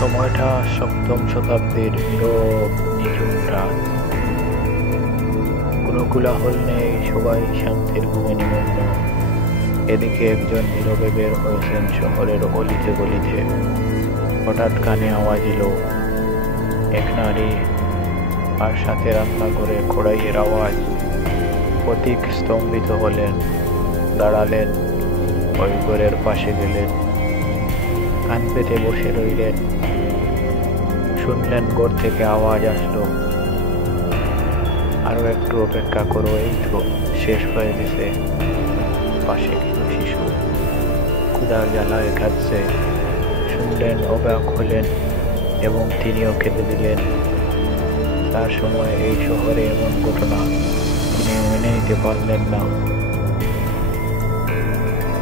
সময়টা সপ্তম শতাব্দীর নীরব নিঝুম রাত। কোনো কোলাহল নেই, সবাই শান্তির ঘুমে নিমগ্ন। এদিকে একজন নীরবে বের হয়েছেন শহরের অলিতে গলিতে। হঠাৎ কানে আওয়াজ এলো, এক নারী আর সাথে রান্না করে কড়াইয়ের আওয়াজ। পথিক স্তম্ভিত হলেন, দাঁড়ালেন, ওই ঘরের পাশে গেলেন, কান পেতে বসে রইলেন। শুনলেন ঘর থেকে আওয়াজ আসলো, আরো একটু অপেক্ষা করো, এই তো শেষ হয়ে গেছে। পাশে কিছু শিশু ক্ষুধার জ্বালায় কাঁদছে। শুনলেন, অবাক হলেন এবং তিনিও খেতে দিলেন। তার সময় এই শহরে এমন ঘটনা তিনি মেনে নিতে পারলেন না।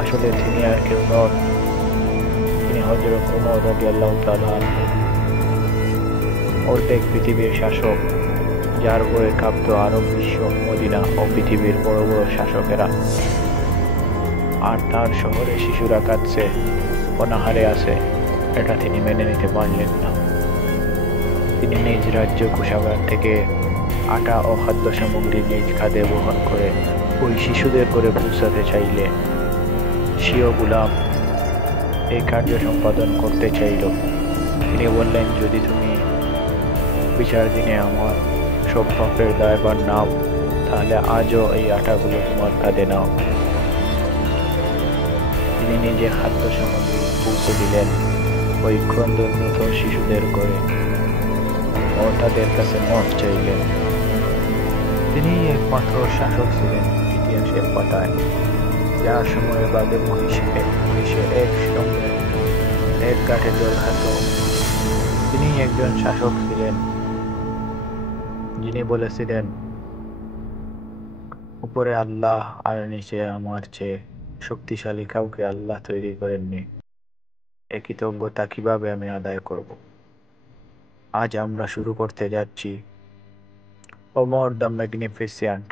আসলে তিনি আর কেউ নন, তিনি হযরত উমর রাদিয়াল্লাহু তাআলা আনহু, অর্ধেক পৃথিবীর শাসক, যার ভয়ে কাঁপত আরব বিশ্ব, মদিনা ও পৃথিবীর বড় বড় শাসকেরা। আর তার শহরে শিশুরা কাঁদছে, অনাহারে আছে, এটা তিনি মেনে নিতে পারলেন না। তিনি নিজ রাজ্য কোষাগার থেকে আটা ও খাদ্য সামগ্রী নিজ খাদে বহন করে ওই শিশুদের করে পৌঁছাতে চাইলেন। স্বীয় গোলাম এই কার্য সম্পাদন করতে চাইল। তিনি বললেন, যদি তুমি বিচার দিনে আমার সব পাপের দায়ভার নাও, তাহলে আজও এই আটাগুলো তোমার কাঁধে নাও। তিনি নিজে খাদ্য সামগ্রী পৌঁছে দিলেন ওই ক্রন্দনরত শিশুদের করে ও তাদের কাছে মাফ চাইলেন। তিনি একমাত্র শাসক ছিলেন ইতিহাসের পাতায়, যার সময়ে বাঘে মহিষে একসঙ্গে এক কাঠে জল খেত। তিনি একজন শাসক ছিলেন যিনি বলেছিলেন, উপরে আল্লাহ আর নিচে আমার চেয়ে শক্তিশালী কাউকে আল্লাহ তৈরি করেননি। এ কৃতজ্ঞতা কিভাবে আমি আদায় করব? আজ আমরা শুরু করতে যাচ্ছি ওমর দ্য ম্যাগনিফিসেন্ট।